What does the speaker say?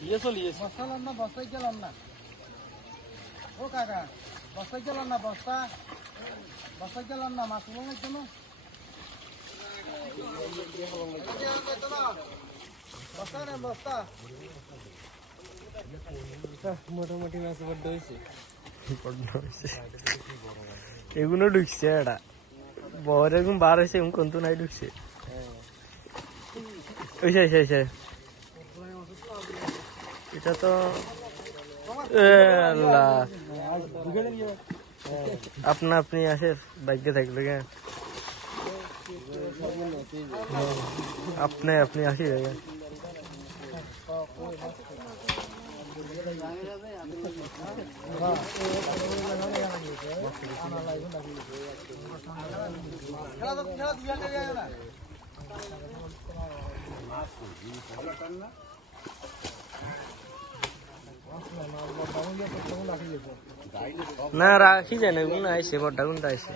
ইয়ে চলিয়ে বস্তা লাম না বস্তায় গেলাম না ও কাকা বস্তায় গেলাম না বস্তায় গেলাম না মাছ উলো নাকি না বস্তা না বস্তা মোটামুটি মাছ বড্ড হয়েছে এগুলো ঢুকছে এটা বড় এরকম বার হয়েছে এরকম কোন তো নাই ঢুকছে এটা তো আপনা আপনি আসে বাইকে থাকলে কে আপনি আপনি আসি না রাখি যায় না কোন আইসে বড়টা কোনটা আইসে